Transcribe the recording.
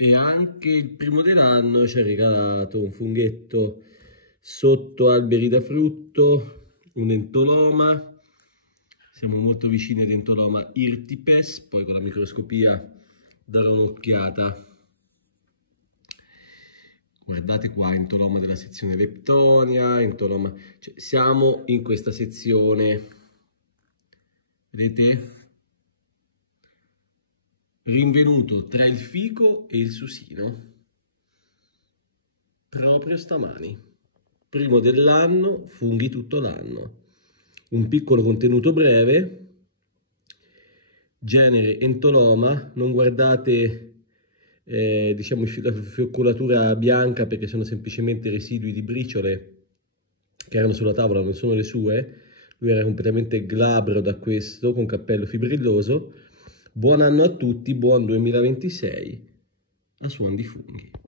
E anche il primo dell'anno ci ha regalato un funghetto sotto alberi da frutto, un entoloma. Siamo molto vicini ad entoloma irtipes, poi con la microscopia darò un'occhiata. Guardate qua, entoloma della sezione Leptonia, entoloma, cioè, siamo in questa sezione, vedete? Rinvenuto tra il fico e il susino, proprio stamani. Primo dell'anno, funghi tutto l'anno. Un piccolo contenuto breve, genere entoloma, non guardate diciamo la fiocolatura bianca perché sono semplicemente residui di briciole che erano sulla tavola, non sono le sue. Lui era completamente glabro da questo, con cappello fibrilloso. Buon anno a tutti, buon 2026 a suon di funghi.